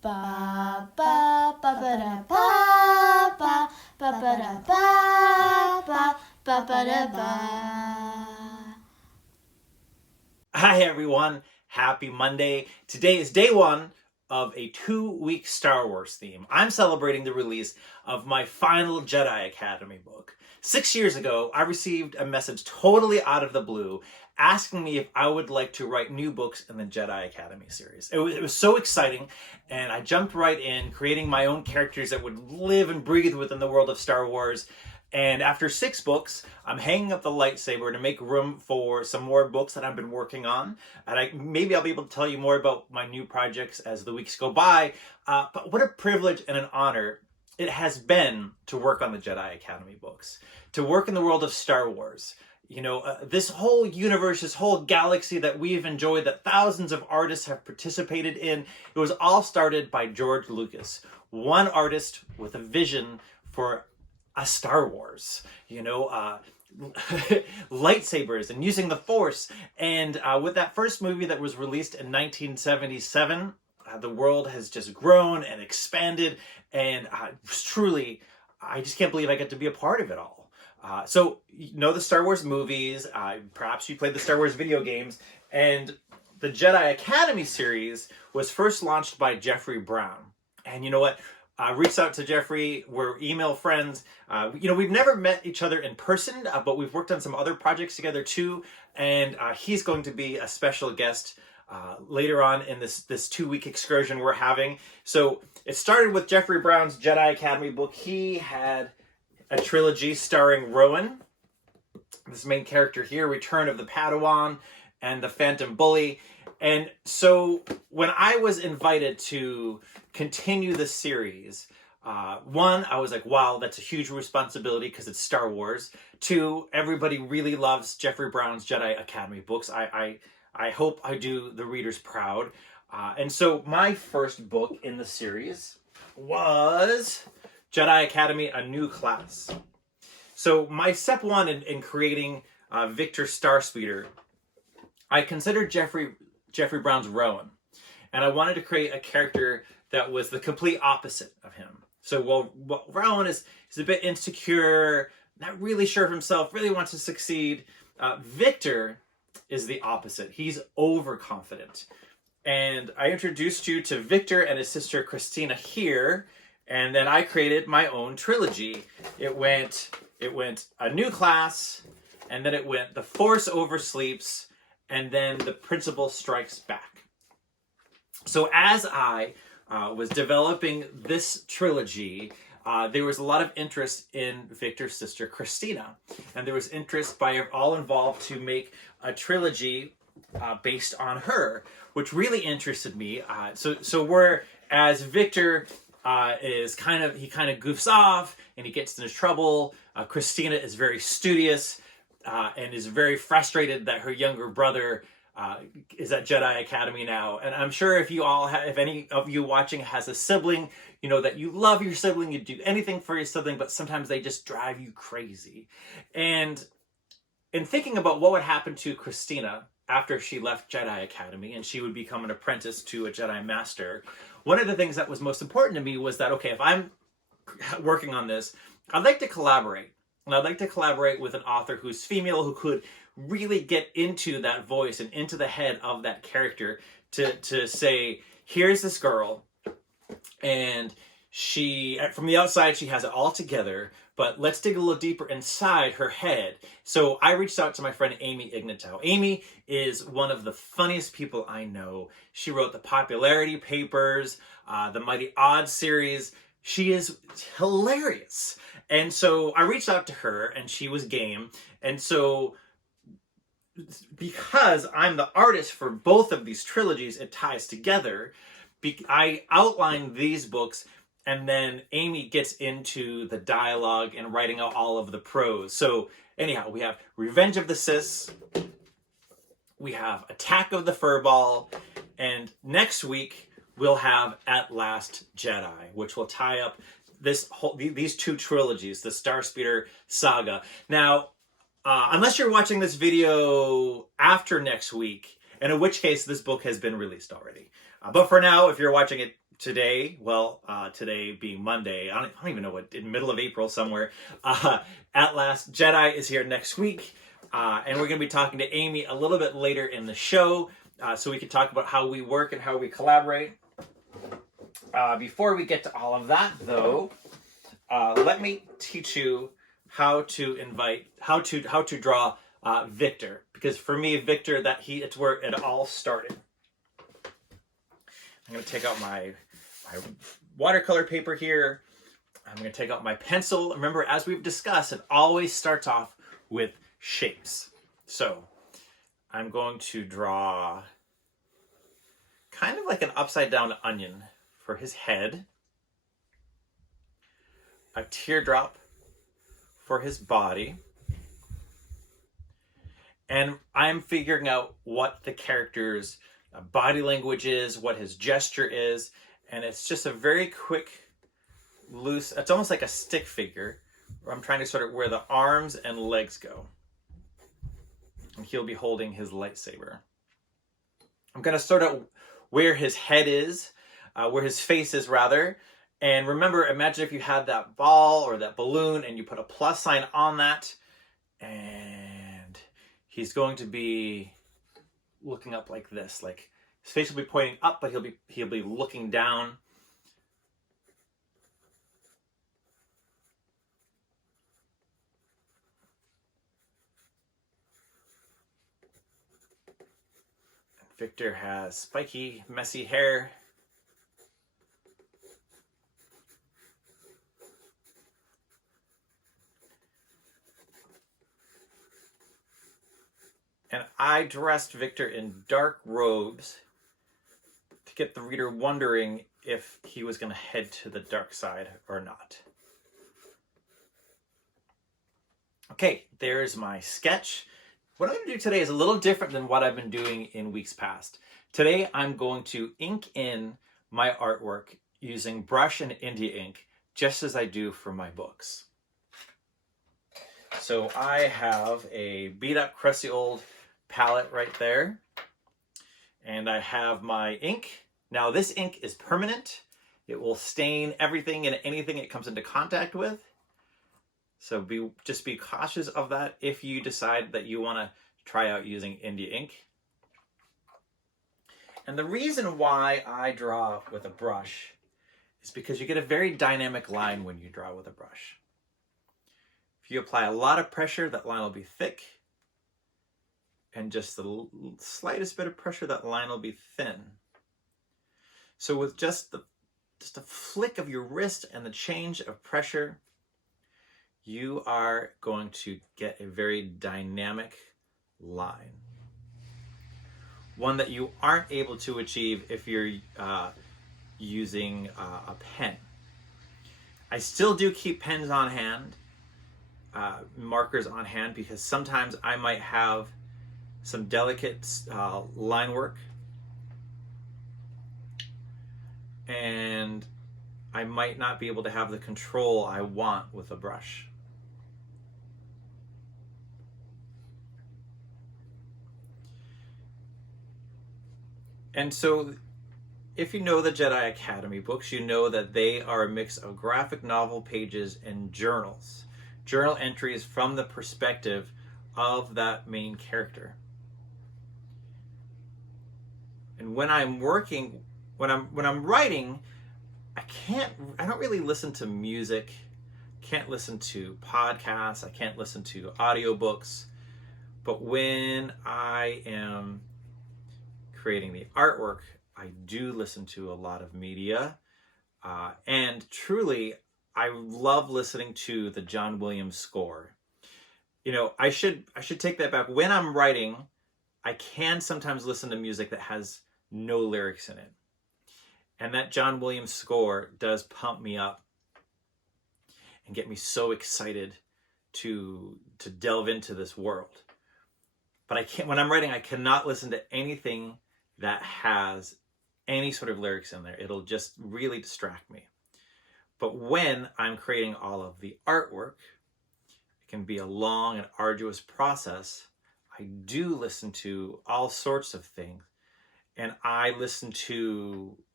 Ba ba ba ba da ba ba ba ba da ba ba ba ba da ba. Hi everyone, happy Monday. Today is day one of a 2-week Star Wars theme. I'm celebrating the release of my final Jedi Academy book. 6 years ago, I received a message totally out of the blue asking me if I would like to write new books in the Jedi Academy series. It was so exciting, and I jumped right in, creating my own characters that would live and breathe within the world of Star Wars. And after 6 books, I'm hanging up the lightsaber to make room for some more books that I've been working on. And maybe I'll be able to tell you more about my new projects as the weeks go by. But what a privilege and an honor it has been to work on the Jedi Academy books, to work in the world of Star Wars. You know, this whole universe, this whole galaxy that we've enjoyed, that thousands of artists have participated in, it was all started by George Lucas, one artist with a vision for a Star Wars, lightsabers and using the Force. And with that first movie that was released in 1977, the world has just grown and expanded. And truly, I just can't believe I get to be a part of it all. So, the Star Wars movies, perhaps you played the Star Wars video games, and the Jedi Academy series was first launched by Jeffrey Brown. And you know what? I reached out to Jeffrey. We're email friends. We've never met each other in person, but we've worked on some other projects together too. And he's going to be a special guest later on in this 2-week excursion we're having. So it started with Jeffrey Brown's Jedi Academy book. He had a trilogy starring Rowan, this main character here, Return of the Padawan, and the Phantom Bully. And so when I was invited to continue the series, one, I was like, wow, that's a huge responsibility because it's Star Wars. 2, everybody really loves Jeffrey Brown's Jedi Academy books. I hope I do the readers proud. And so my first book in the series was Jedi Academy, A New Class. So my step one in creating Victor Starspeeder, I considered Jeffrey Brown's Rowan. And I wanted to create a character that was the complete opposite of him. So Rowan is a bit insecure, not really sure of himself, really wants to succeed. Victor is the opposite. He's overconfident. And I introduced you to Victor and his sister Christina here, and then I created my own trilogy. It went A New Class, and then it went The Force Oversleeps, and then The Principal Strikes Back. So as I was developing this trilogy, there was a lot of interest in Victor's sister Christina, and there was interest by all involved to make a trilogy based on her, which really interested me. So whereas Victor he kind of goofs off and he gets into trouble, Christina is very studious and is very frustrated that her younger brother is at Jedi Academy now. And I'm sure if any of you watching has a sibling, you know that you love your sibling, you do anything for your sibling, but sometimes they just drive you crazy. And in thinking about what would happen to Christina after she left Jedi Academy and she would become an apprentice to a Jedi Master, one of the things that was most important to me was that, okay, if I'm working on this, I'd like to collaborate. And I'd like to collaborate with an author who's female, who could really get into that voice and into the head of that character to say, here's this girl, and she, from the outside, she has it all together, but let's dig a little deeper inside her head. So I reached out to my friend Amy Ignat. Amy is one of the funniest people I know. She wrote the Popularity Papers, the Mighty Odds series. She is hilarious. And so I reached out to her and she was game. And so because I'm the artist for both of these trilogies, it ties together. I outlined these books, and then Amy gets into the dialogue and writing out all of the prose. So anyhow, we have Revenge of the Sith, we have Attack of the Furball, and next week we'll have At Last Jedi, which will tie up these 2 trilogies, the Starspeeder saga. Now, unless you're watching this video after next week, and in which case this book has been released already. But for now, if you're watching it today, today being Monday, I don't even know what, in the middle of April somewhere, at last, Jedi is here next week. And we're going to be talking to Amy a little bit later in the show, so we can talk about how we work and how we collaborate. Before we get to all of that, though, let me teach you how to draw Victor, because for me, Victor, it's where it all started. I'm going to take out my watercolor paper here. I'm going to take out my pencil. Remember, as we've discussed, it always starts off with shapes. So I'm going to draw kind of like an upside down onion for his head, a teardrop for his body, and I'm figuring out what the character's body language is, what his gesture is, and it's just a very quick, loose, it's almost like a stick figure, where I'm trying to sort of where the arms and legs go. And he'll be holding his lightsaber. I'm going to start out where his head is, where his face is rather. And remember, imagine if you had that ball or that balloon and you put a plus sign on that, and he's going to be looking up like this. Like his face will be pointing up, but he'll be looking down. Victor has spiky, messy hair. And I dressed Victor in dark robes to get the reader wondering if he was going to head to the dark side or not. Okay, there's my sketch. What I'm going to do today is a little different than what I've been doing in weeks past. Today, I'm going to ink in my artwork using brush and India ink, just as I do for my books. So I have a beat up, crusty old palette right there. And I have my ink. Now this ink is permanent. It will stain everything and anything it comes into contact with. So just be cautious of that if you decide that you want to try out using India ink. And the reason why I draw with a brush is because you get a very dynamic line when you draw with a brush. If you apply a lot of pressure, that line will be thick. And just the slightest bit of pressure, that line will be thin. So with just a flick of your wrist and the change of pressure, you are going to get a very dynamic line. One that you aren't able to achieve if you're using a pen. I still do keep pens on hand, markers on hand, because sometimes I might have some delicate line work, and I might not be able to have the control I want with a brush. And so if you know the Jedi Academy books, you know that they are a mix of graphic novel pages and journals. Journal entries from the perspective of that main character. And when I'm working, when I'm writing, I don't really listen to music, can't listen to podcasts, I can't listen to audiobooks. But when I am creating the artwork, I do listen to a lot of media. And truly, I love listening to the John Williams score. You know, I should take that back. When I'm writing, I can sometimes listen to music that has no lyrics in it. And that John Williams score does pump me up and get me so excited to delve into this world. But when I'm writing, I cannot listen to anything that has any sort of lyrics in there. It'll just really distract me. But when I'm creating all of the artwork, it can be a long and arduous process. I do listen to all sorts of things. And I listen to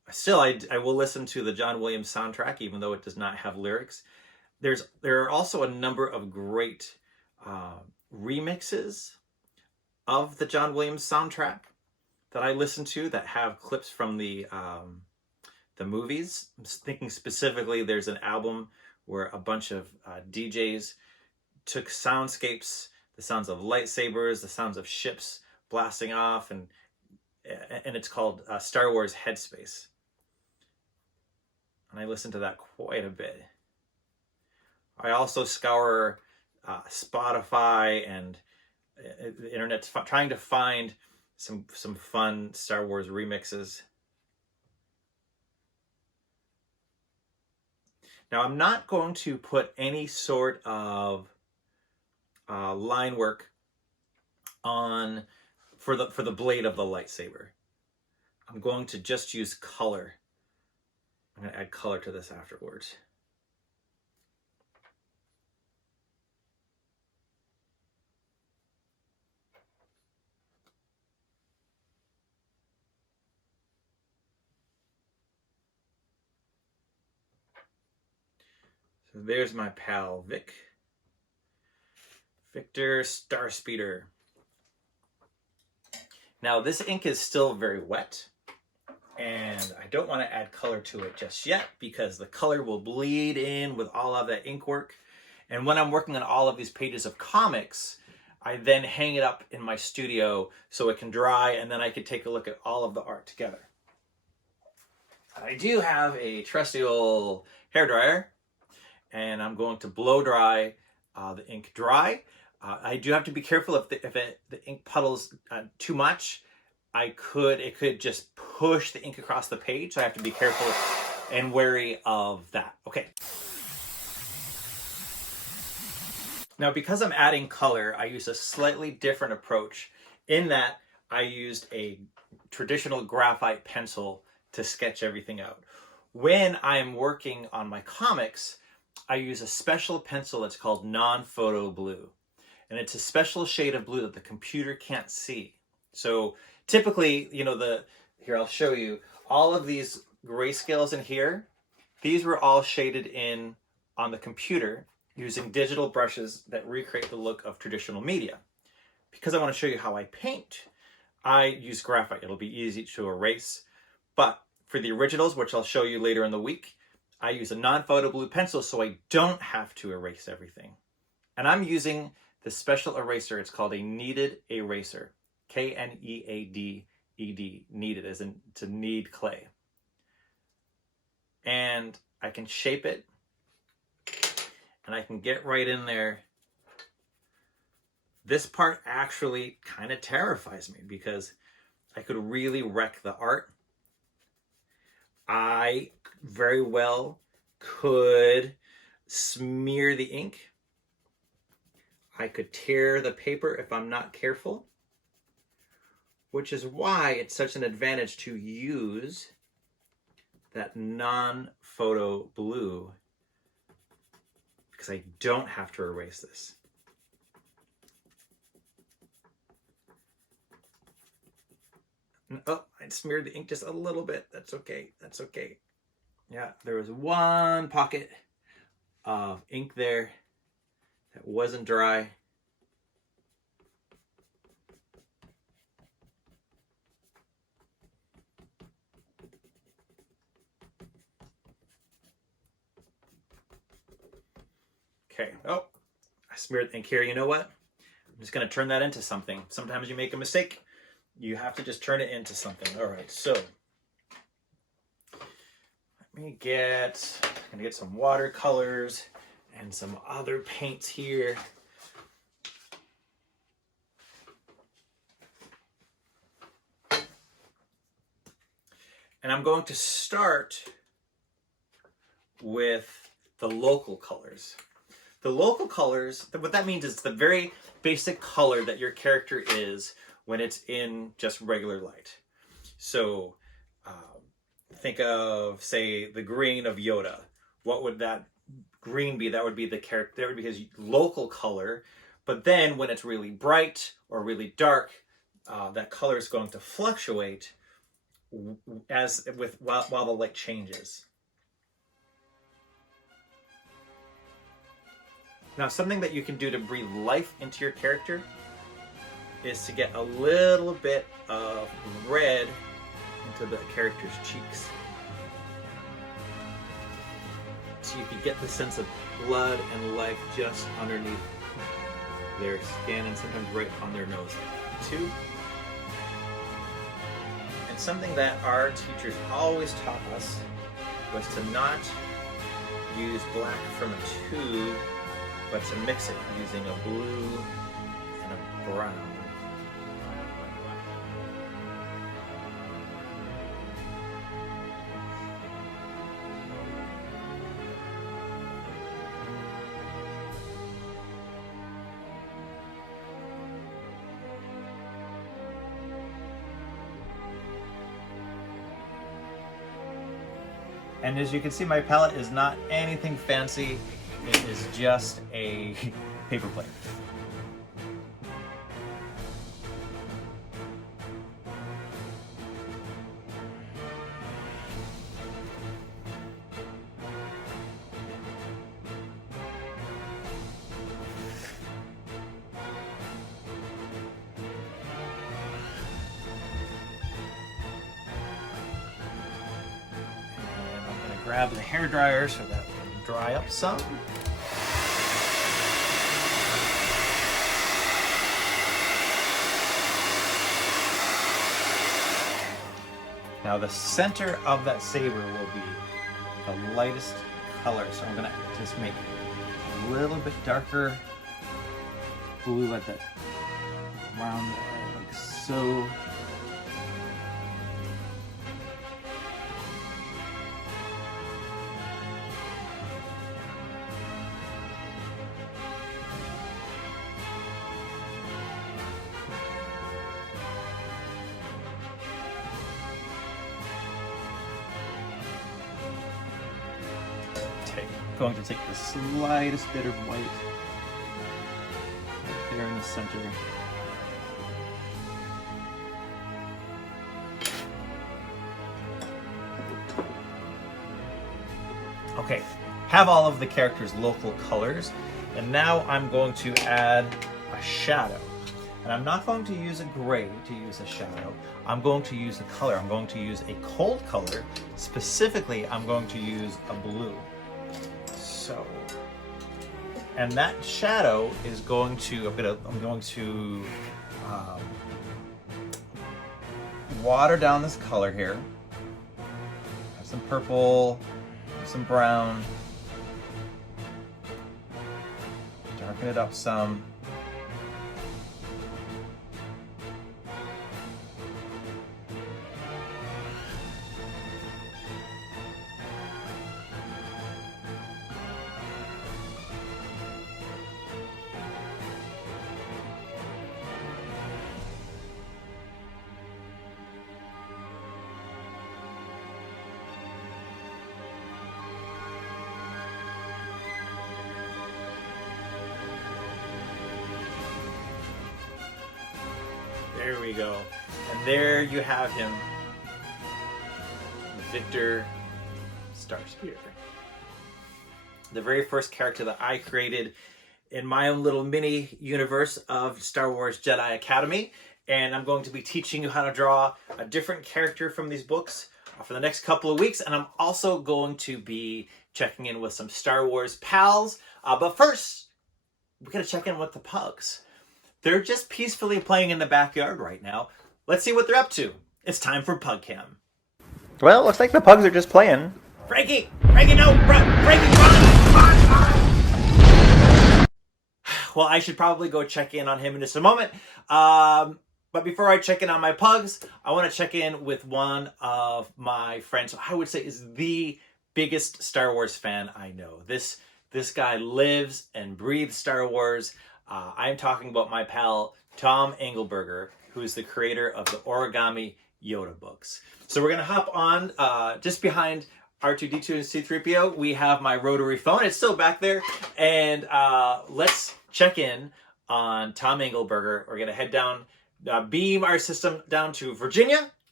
Still, I will listen to the John Williams soundtrack, even though it does not have lyrics. There are also a number of great remixes of the John Williams soundtrack that I listen to that have clips from the movies. I'm thinking specifically, there's an album where a bunch of DJs took soundscapes, the sounds of lightsabers, the sounds of ships blasting off, and it's called Star Wars Headspace. And I listen to that quite a bit. I also scour Spotify and the internet trying to find some fun Star Wars remixes. Now, I'm not going to put any sort of line work on for the blade of the lightsaber. I'm going to just use color. I'm going to add color to this afterwards. So there's my pal Victor Starspeeder. Now this ink is still very wet, and I don't want to add color to it just yet because the color will bleed in with all of that ink work. And when I'm working on all of these pages of comics, I then hang it up in my studio so it can dry, and then I can take a look at all of the art together. I do have a trusty old hairdryer, and I'm going to blow dry the ink dry. I do have to be careful if the ink puddles too much. It could just push the ink across the page. So I have to be careful and wary of that. Okay. Now, because I'm adding color, I use a slightly different approach in that I used a traditional graphite pencil to sketch everything out. When I'm working on my comics, I use a special pencil that's called non-photo blue. And it's a special shade of blue that the computer can't see. So typically, here I'll show you, all of these grayscales in here, these were all shaded in on the computer using digital brushes that recreate the look of traditional media. Because I want to show you how I paint, I use graphite. It'll be easy to erase. But for the originals, which I'll show you later in the week, I use a non-photo blue pencil so I don't have to erase everything. And I'm using the special eraser. It's called a kneaded eraser. K-N-E-A-D-E-D. Kneaded, as in to knead clay. And I can shape it. And I can get right in there. This part actually kind of terrifies me because I could really wreck the art. I very well could smear the ink. I could tear the paper if I'm not careful, which is why it's such an advantage to use that non-photo blue, because I don't have to erase this. Oh, I smeared the ink just a little bit. That's okay. That's okay. Yeah, there was one pocket of ink there that wasn't dry. Okay. Oh, I smeared ink here. You know what? I'm just going to turn that into something. Sometimes you make a mistake. You have to just turn it into something. All right, so I'm gonna get some watercolors and some other paints here. And I'm going to start with the local colors. The local colors, what that means is the very basic color that your character is when it's in just regular light. So think of, say, the green of Yoda. What would that green be? That would be the character, that would be his local color. But then when it's really bright or really dark, that color is going to fluctuate while the light changes. Now, something that you can do to breathe life into your character is to get a little bit of red into the character's cheeks. So you can get the sense of blood and life just underneath their skin and sometimes right on their nose too. And something that our teachers always taught us was to not use black from a tube, but to mix it using a blue and a brown. And as you can see, my palette is not anything fancy. It is just a paper plate. Grab the hair dryer so that we can dry up some. Now the center of that saber will be the lightest color, so I'm gonna just make a little bit darker blue at that round there, like so. Going to take the slightest bit of white right there in the center. Okay, have all of the characters' local colors, and now I'm going to add a shadow. And I'm not going to use a gray to use a shadow. I'm going to use a color. I'm going to use a cold color. Specifically, I'm going to use a blue. So, and that shadow is going to, I'm going to water down this color here. Have some purple, some brown, darken it up some. There we go. And there you have him, Victor Starspeeder. The very first character that I created in my own little mini universe of Star Wars Jedi Academy. And I'm going to be teaching you how to draw a different character from these books for the next couple of weeks. And I'm also going to be checking in with some Star Wars pals. But first, we gotta check in with the Pugs. They're just peacefully playing in the backyard right now. Let's see what they're up to. It's time for Pug Cam. Well, it looks like the Pugs are just playing. Frankie, no, Frankie, run! Well, I should probably go check in on him in just a moment. But before I check in on my Pugs, I want to check in with one of my friends who I would say is the biggest Star Wars fan I know. This guy lives and breathes Star Wars. I'm talking about my pal, Tom Engelberger, who is the creator of the Origami Yoda books. So we're going to hop on just behind R2-D2 and C-3PO. We have my rotary phone. It's still back there. And let's check in on Tom Engelberger. We're going to head down, beam our system down to Virginia,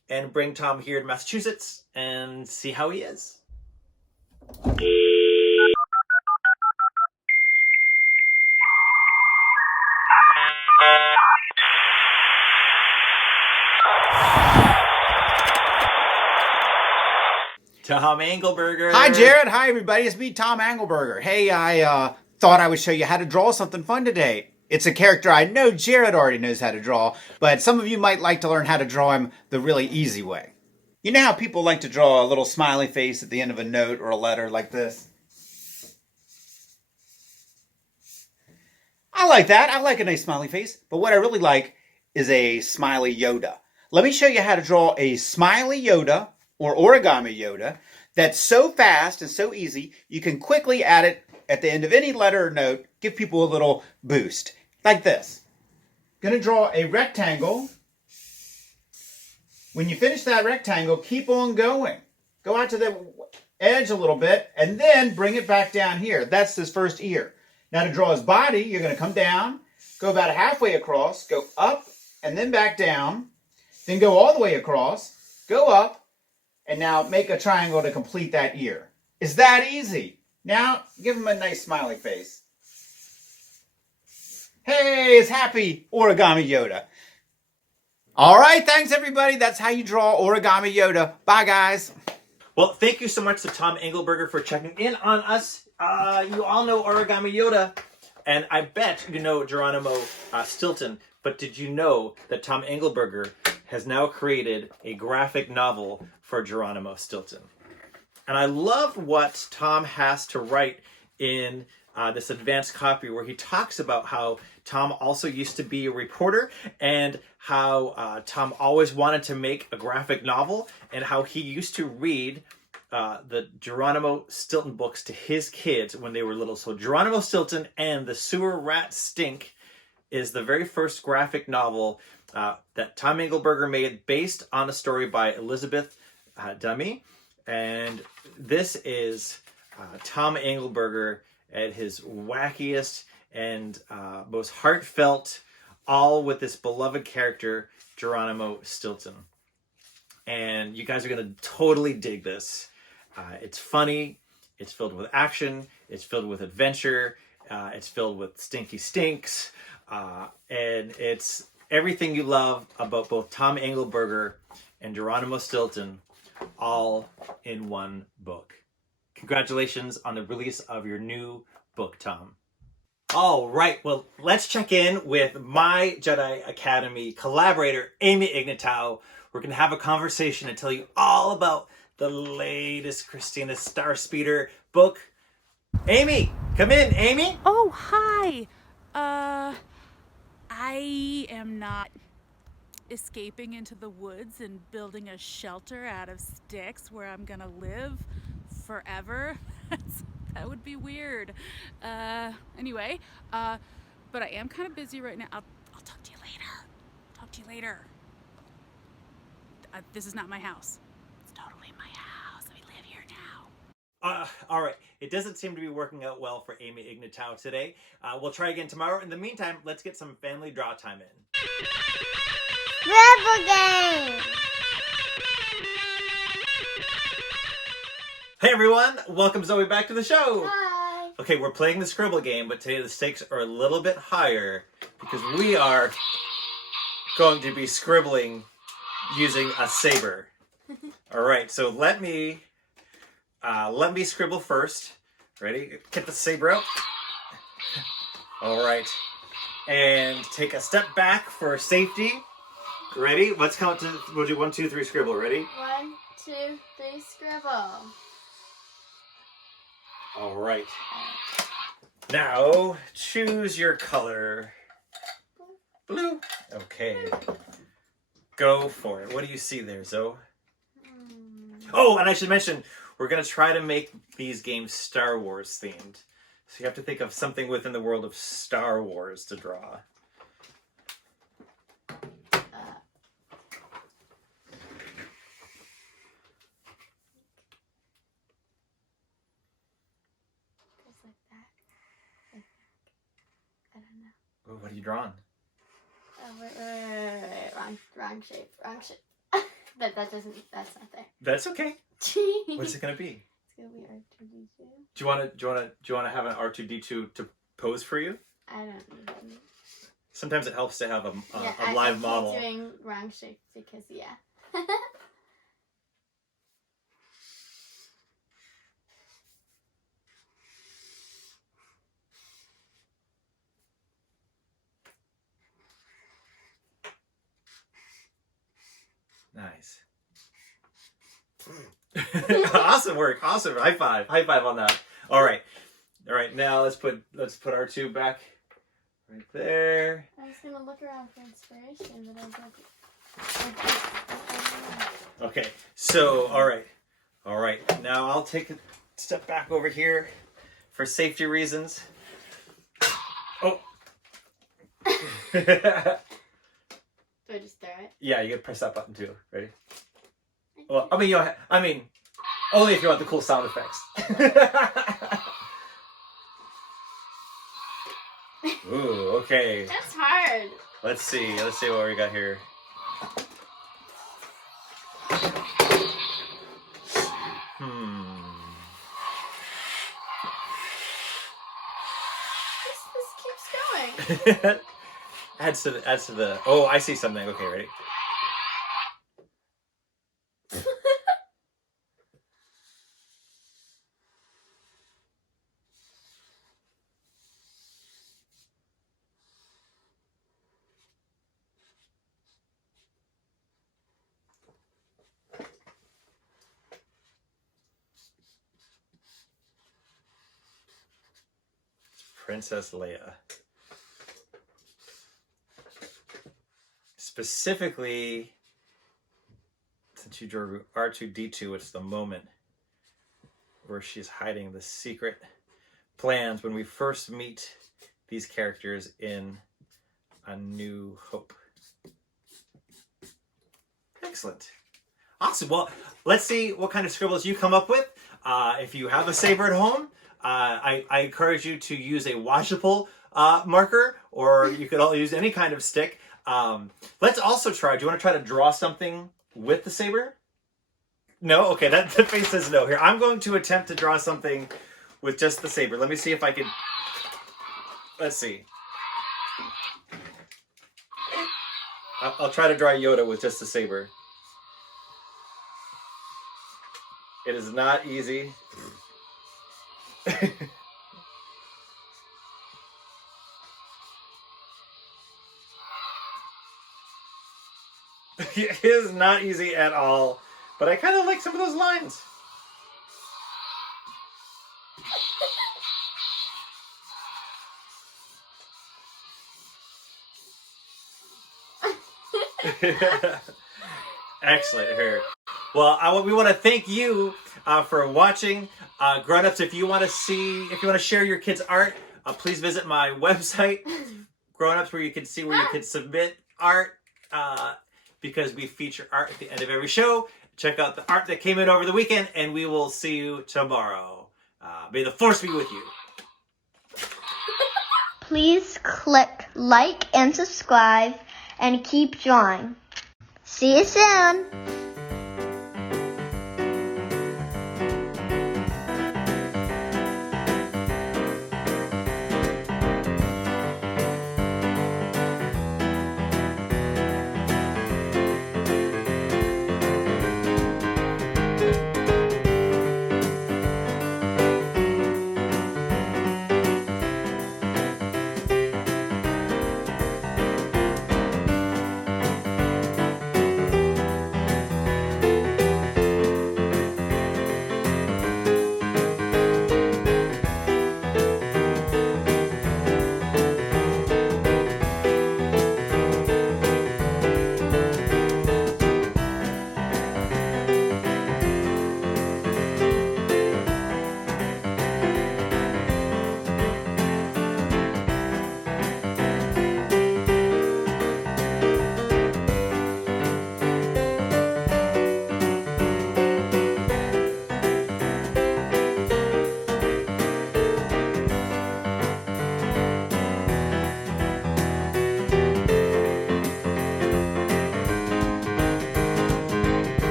and bring Tom here to Massachusetts and see how he is. Tom Engelberger. Hi, Jarrett. Hi, everybody. It's me, Tom Engelberger. Hey, I thought I would show you how to draw something fun today. It's a character I know Jarrett already knows how to draw, but some of you might like to learn how to draw him the really easy way. You know how people like to draw a little smiley face at the end of a note or a letter like this? I like that. I like a nice smiley face, but what I really like is a smiley Yoda. Let me show you how to draw a smiley Yoda or Origami Yoda that's so fast and so easy you can quickly add it at the end of any letter or note, give people a little boost. Like this. Gonna draw a rectangle. When you finish that rectangle, keep on going. Go out to the edge a little bit and then bring it back down here. That's his first ear. Now to draw his body, you're gonna come down, go about halfway across, go up and then back down, then go all the way across, go up, and now make a triangle to complete that ear. Is that easy? Now, give him a nice smiley face. Hey, it's happy Origami Yoda. All right, thanks everybody. That's how you draw Origami Yoda. Bye, guys. Well, thank you so much to Tom Engelberger for checking in on us. You all know Origami Yoda, and I bet you know Geronimo Stilton, but did you know that Tom Engelberger has now created a graphic novel for Geronimo Stilton? And I love what Tom has to write in this advanced copy where he talks about how Tom also used to be a reporter and how Tom always wanted to make a graphic novel and how he used to read the Geronimo Stilton books to his kids when they were little. So Geronimo Stilton and the Sewer Rat Stink is the very first graphic novel that Tom Engelberger made based on a story by Elizabeth Dummy. And this is Tom Engelberger at his wackiest and most heartfelt, all with this beloved character, Geronimo Stilton. And you guys are going to totally dig this. It's funny, it's filled with action, it's filled with adventure, it's filled with stinky stinks, and it's everything you love about both Tom Engelberger and Geronimo Stilton all in one book. Congratulations on the release of your new book, Tom. All right, well, let's check in with my Jedi Academy collaborator, Amy Ignat. We're going to have a conversation and tell you all about the latest Christina Starspeeder book. Amy, come in, Amy. Oh, hi. I am not escaping into the woods and building a shelter out of sticks where I'm gonna live forever. That would be weird. Anyway, but I am kind of busy right now. I'll talk to you later. Talk to you later. This is not my house. It's totally my house. We live here now. All right. It doesn't seem to be working out well for Amy Ignat today. We'll try again tomorrow. In the meantime, let's get some family draw time in. Scribble game! Hey everyone, welcome Zoe back to the show. Hi! Okay, we're playing the Scribble game, but today the stakes are a little bit higher because we are going to be scribbling using a saber. All right, so let me scribble first. Ready? Get the saber out. All right, and take a step back for safety. Ready? Let's count to. We'll do 1, 2, 3. Scribble. Ready? 1, 2, 3, scribble. All right. Now choose your color. Blue. Okay. Go for it. What do you see there, Zoe? Oh, and I should mention, we're going to try to make these games Star Wars themed. So you have to think of something within the world of Star Wars to draw. Goes like that. Like that. I don't know. Ooh, what are you drawing? Oh, wait. Wrong shape. But that's not there. That's okay. What is it gonna be? It's gonna be R2D2. Do you wanna have an R2D2 to pose for you? I don't know. Sometimes it helps to have a I live keep model. doing wrong shape because yeah. Nice. Awesome work. Awesome. High five. High five on that. All right. Now let's put R2 back right there. I was gonna look around for inspiration, but I was like, Okay. So, all right. Now I'll take a step back over here for safety reasons. Oh. do I just throw it? Yeah, you gotta press that button too. Ready? Well, I mean, only if you want the cool sound effects. Ooh, okay. That's hard. Let's see what we got here. This keeps going. adds to the. Oh, I see something. Okay, ready? Princess Leia. Specifically, since you drew R2D2, it's the moment where she's hiding the secret plans when we first meet these characters in A New Hope. Excellent. Awesome. Well, let's see what kind of scribbles you come up with. If you have a saber at home, I encourage you to use a washable marker, or you could all use any kind of stick. Let's also try. Do you want to try to draw something with the saber? No? Okay, the face says no. Here, I'm going to attempt to draw something with just the saber. Let me see if I can. Let's see. I'll try to draw Yoda with just the saber. It is not easy. It is not easy at all, but I kind of like some of those lines. Excellent. Here. Well, we want to thank you for watching. Grown-ups, if you want to share your kids' art, please visit my website, Grown-ups, where you can see where you can submit art, because we feature art at the end of every show. Check out the art that came in over the weekend, and we will see you tomorrow. May the Force be with you. Please click like and subscribe and keep drawing. See you soon.